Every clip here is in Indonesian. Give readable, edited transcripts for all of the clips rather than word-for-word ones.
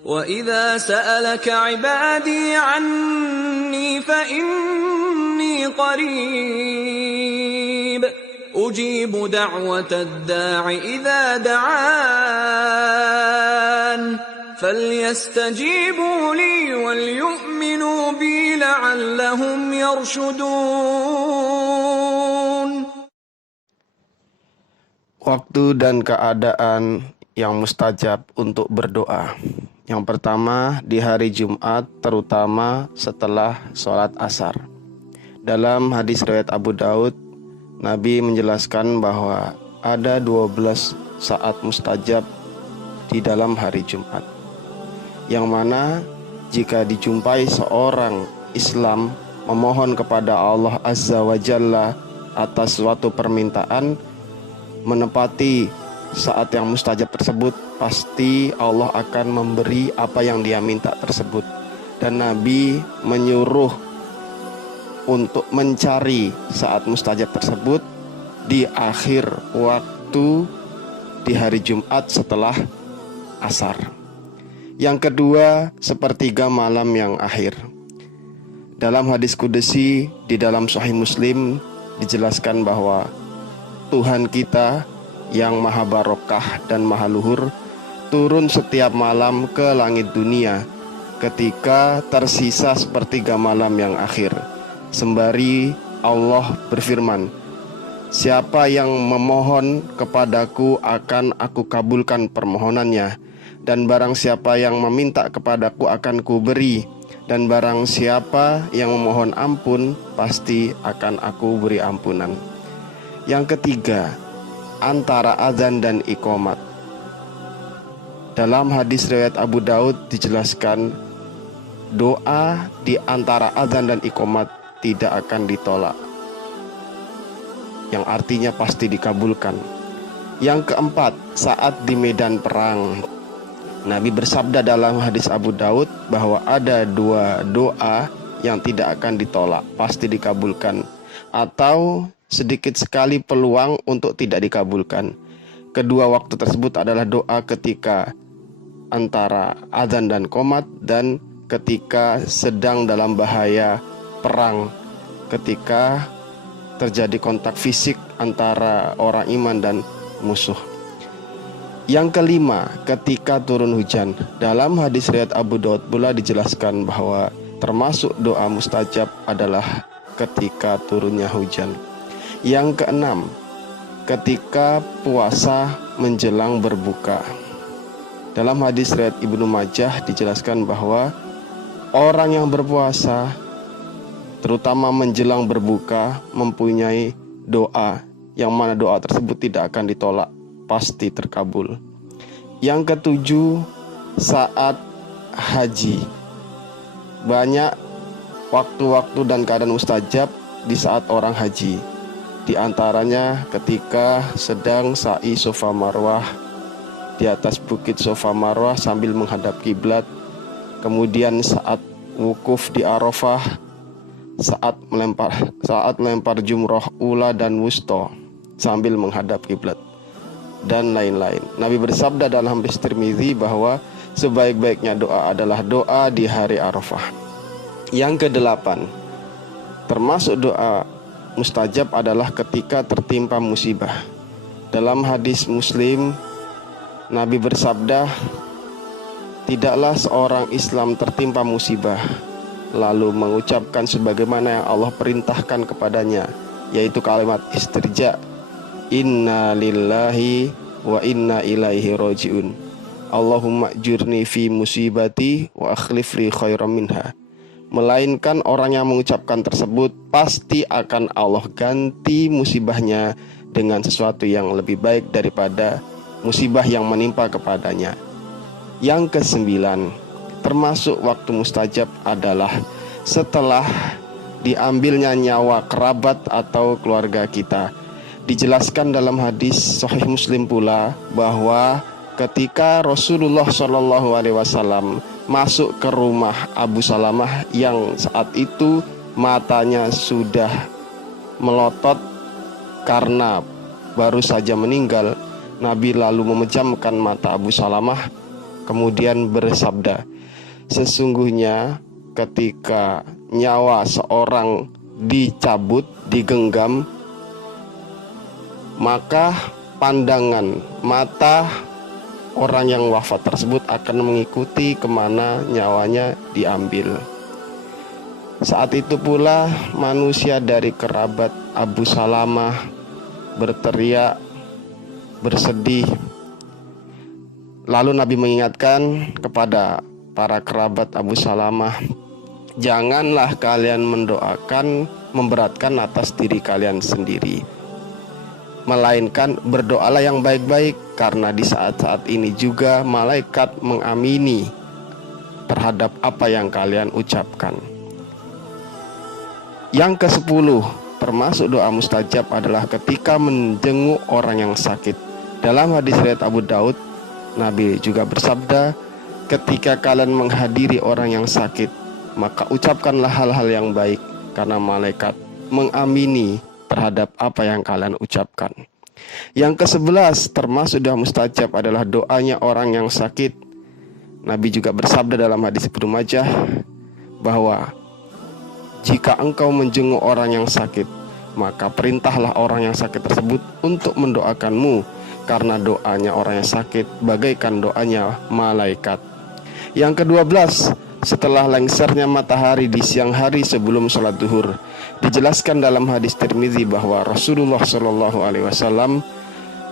وَإِذَا سَأَلَكَ عِبَادِي عَنِّي فَإِنِّي قَرِيبٌ أُجِيبُ دَعْوَةَ الدَّاعِ إِذَا دَعَانِ فَلْيَسْتَجِيبُوا لِي وَلْيُؤْمِنُوا بِي لَعَلَّهُمْ يَرْشُدُونَ. Waktu dan keadaan yang mustajab untuk berdoa. Yang pertama, di hari Jumat, terutama setelah sholat asar. Dalam hadis riwayat Abu Daud, Nabi menjelaskan bahwa ada 12 saat mustajab di dalam hari Jumat, yang mana jika dijumpai seorang Islam memohon kepada Allah Azza wa Jalla atas suatu permintaan, menepati saat yang mustajab tersebut, pasti Allah akan memberi apa yang dia minta tersebut. Dan Nabi menyuruh untuk mencari saat mustajab tersebut di akhir waktu di hari Jumat setelah asar. Yang kedua, sepertiga malam yang akhir. Dalam hadis kudusi di dalam Sahih Muslim dijelaskan bahwa Tuhan kita yang maha barokah dan maha luhur turun setiap malam ke langit dunia ketika tersisa sepertiga malam yang akhir, sembari Allah berfirman, "Siapa yang memohon kepadaku akan aku kabulkan permohonannya, dan barang siapa yang meminta kepadaku akan kuberi, dan barang siapa yang memohon ampun pasti akan aku beri ampunan." Yang ketiga, antara azan dan iqamat. Dalam hadis riwayat Abu Daud dijelaskan, doa di antara azan dan iqamat tidak akan ditolak, yang artinya pasti dikabulkan. Yang keempat, saat di medan perang. Nabi bersabda dalam hadis Abu Daud bahwa ada 2 doa yang tidak akan ditolak, pasti dikabulkan, atau sedikit sekali peluang untuk tidak dikabulkan. Kedua waktu tersebut adalah doa ketika antara azan dan qomat, dan ketika sedang dalam bahaya perang, ketika terjadi kontak fisik antara orang iman dan musuh. Yang kelima, ketika turun hujan. Dalam hadis riwayat Abu Daud pula dijelaskan bahwa termasuk doa mustajab adalah ketika turunnya hujan. Yang keenam, ketika puasa menjelang berbuka. Dalam hadis riwayat Ibnu Majah dijelaskan bahwa orang yang berpuasa, terutama menjelang berbuka, mempunyai doa, yang mana doa tersebut tidak akan ditolak, pasti terkabul. Yang ketujuh, saat haji. Banyak waktu-waktu dan keadaan mustajab di saat orang haji. Di antaranya ketika sedang sa'i Safa Marwah di atas bukit Safa Marwah sambil menghadap kiblat, kemudian saat wukuf di Arafah, saat melempar jumroh ula dan wusta sambil menghadap kiblat, dan lain-lain. Nabi bersabda dalam hadis Tirmizi bahwa sebaik-baiknya doa adalah doa di hari Arafah. Yang kedelapan, termasuk doa mustajab adalah ketika tertimpa musibah. Dalam hadis Muslim, Nabi bersabda, "Tidaklah seorang Islam tertimpa musibah lalu mengucapkan sebagaimana yang Allah perintahkan kepadanya, yaitu kalimat istirja, inna lillahi wa inna ilaihi roji'un, Allahumma jurni fi musibati wa akhlif li khairam minha." Melainkan orang yang mengucapkan tersebut pasti akan Allah ganti musibahnya dengan sesuatu yang lebih baik daripada musibah yang menimpa kepadanya. Yang kesembilan, termasuk waktu mustajab adalah setelah diambilnya nyawa kerabat atau keluarga kita. Dijelaskan dalam hadis Sahih Muslim pula bahwa ketika Rasulullah SAW masuk ke rumah Abu Salamah yang saat itu matanya sudah melotot karena baru saja meninggal, Nabi lalu memejamkan mata Abu Salamah, kemudian bersabda, sesungguhnya ketika nyawa seorang dicabut, digenggam, maka pandangan mata orang yang wafat tersebut akan mengikuti kemana nyawanya diambil. Saat itu pula manusia dari kerabat Abu Salamah berteriak, bersedih. Lalu Nabi mengingatkan kepada para kerabat Abu Salamah, janganlah kalian mendoakan memberatkan atas diri kalian sendiri, melainkan berdoalah yang baik-baik, karena di saat-saat ini juga malaikat mengamini terhadap apa yang kalian ucapkan. Yang ke-10 termasuk doa mustajab adalah ketika menjenguk orang yang sakit. Dalam hadis riwayat Abu Daud, Nabi juga bersabda, ketika kalian menghadiri orang yang sakit, maka ucapkanlah hal-hal yang baik, karena malaikat mengamini terhadap apa yang kalian ucapkan. Yang ke-11 termasuk doa mustajab adalah doanya orang yang sakit. Nabi juga bersabda dalam hadis Ibnu Majah bahwa jika engkau menjenguk orang yang sakit, maka perintahlah orang yang sakit tersebut untuk mendoakanmu, karena doanya orang yang sakit bagaikan doanya malaikat. Yang ke-12, setelah lengsernya matahari di siang hari sebelum sholat duhur, dijelaskan dalam hadis Tirmizi bahwa Rasulullah SAW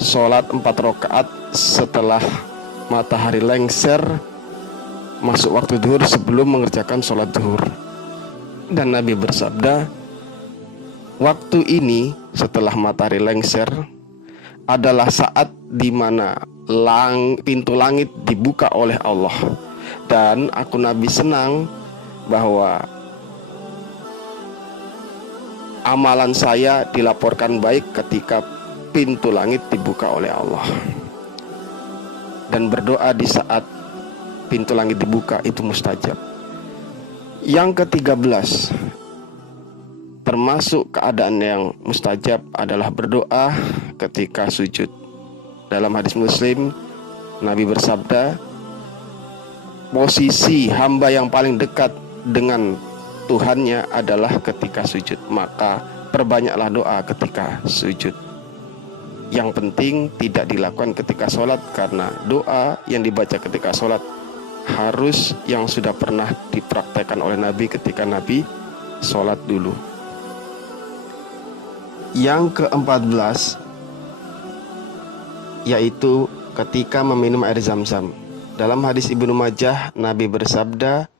sholat 4 rakaat setelah matahari lengser masuk waktu duhur sebelum mengerjakan sholat duhur. Dan Nabi bersabda, waktu ini setelah matahari lengser adalah saat di mana pintu langit dibuka oleh Allah. Dan aku Nabi senang bahwa amalan saya dilaporkan baik ketika pintu langit dibuka oleh Allah. Dan berdoa di saat pintu langit dibuka itu mustajab. Yang ke-13 termasuk keadaan yang mustajab adalah berdoa ketika sujud. Dalam hadis Muslim, Nabi bersabda, posisi hamba yang paling dekat dengan Tuhannya adalah ketika sujud, maka perbanyaklah doa ketika sujud. Yang penting tidak dilakukan ketika sholat, karena doa yang dibaca ketika sholat harus yang sudah pernah dipraktekkan oleh Nabi ketika Nabi sholat dulu. Yang ke-14 yaitu ketika meminum air zam-zam. Dalam hadis Ibnu Majah, Nabi bersabda,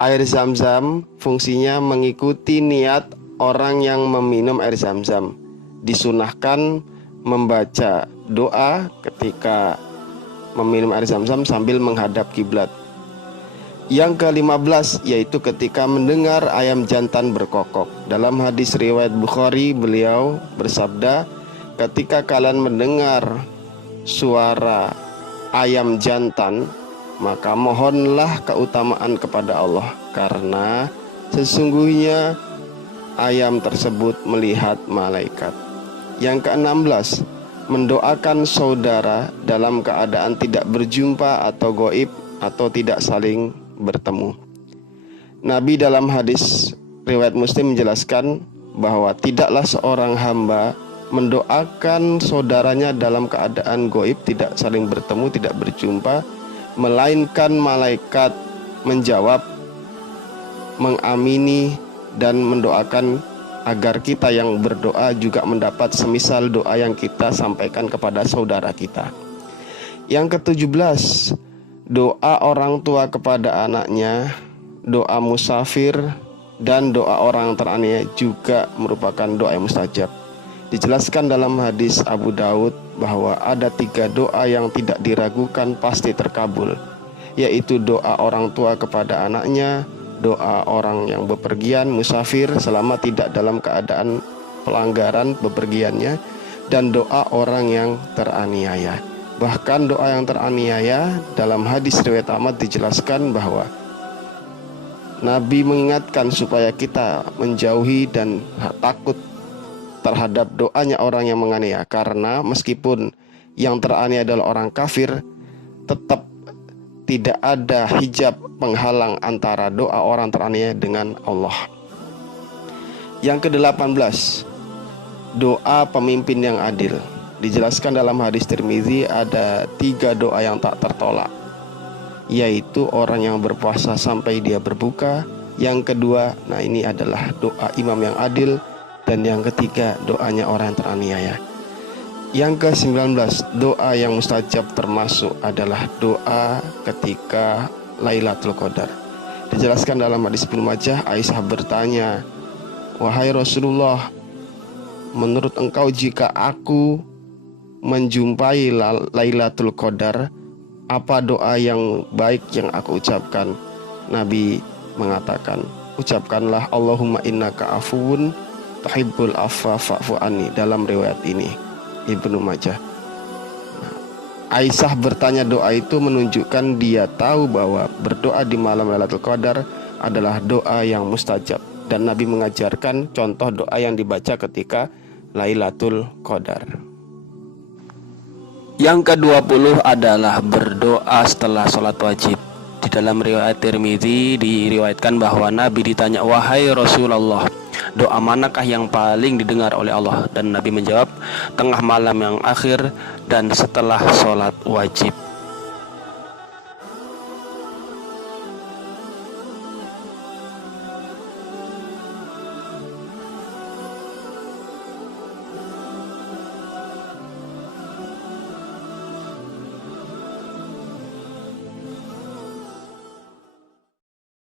air zam-zam fungsinya mengikuti niat orang yang meminum air zam-zam. Disunahkan membaca doa ketika meminum air zam-zam sambil menghadap kiblat. Yang ke-15 yaitu ketika mendengar ayam jantan berkokok. Dalam hadis riwayat Bukhari, beliau bersabda, ketika kalian mendengar suara ayam jantan, maka mohonlah keutamaan kepada Allah, karena sesungguhnya ayam tersebut melihat malaikat. Yang ke-16, mendoakan saudara dalam keadaan tidak berjumpa atau goib atau tidak saling bertemu. Nabi dalam hadis riwayat Muslim menjelaskan bahwa tidaklah seorang hamba mendoakan saudaranya dalam keadaan goib, tidak saling bertemu, tidak berjumpa, melainkan malaikat menjawab, mengamini dan mendoakan agar kita yang berdoa juga mendapat semisal doa yang kita sampaikan kepada saudara kita. Yang ke-17, doa orang tua kepada anaknya, doa musafir, dan doa orang teraniaya juga merupakan doa yang mustajab. Dijelaskan dalam hadis Abu Daud bahwa ada 3 doa yang tidak diragukan pasti terkabul, yaitu doa orang tua kepada anaknya, doa orang yang bepergian, musafir selama tidak dalam keadaan pelanggaran bepergiannya, dan doa orang yang teraniaya. Bahkan doa yang teraniaya dalam hadis riwayat Ahmad dijelaskan bahwa Nabi mengingatkan supaya kita menjauhi dan takut terhadap doanya orang yang menganiaya, karena meskipun yang teraniaya adalah orang kafir, tetap tidak ada hijab penghalang antara doa orang teraniaya dengan Allah. Yang ke-18, doa pemimpin yang adil. Dijelaskan dalam hadis Tirmizi ada 3 doa yang tak tertolak, yaitu orang yang berpuasa sampai dia berbuka. Yang kedua, nah ini adalah doa imam yang adil. Dan yang ketiga, doanya orang yang teraniaya. Yang ke-19, doa yang mustajab termasuk adalah doa ketika Lailatul Qadar. Dijelaskan dalam hadis Ibnu Majah, Aisyah bertanya, "Wahai Rasulullah, menurut engkau jika aku menjumpai Lailatul Qadar, apa doa yang baik yang aku ucapkan?" Nabi mengatakan, ucapkanlah Allahumma innaka afuwun tuhibbul afwa fa'fu anni, dalam riwayat ini Ibnu Majah. Aisyah bertanya doa itu menunjukkan dia tahu bahwa berdoa di malam Lailatul Qadar adalah doa yang mustajab, dan Nabi mengajarkan contoh doa yang dibaca ketika Lailatul Qadar. Yang ke-20 adalah berdoa setelah sholat wajib. Di dalam riwayat Tirmizi diriwayatkan bahwa Nabi ditanya, "Wahai Rasulullah, doa manakah yang paling didengar oleh Allah?" Dan Nabi menjawab, "Tengah malam yang akhir dan setelah sholat wajib."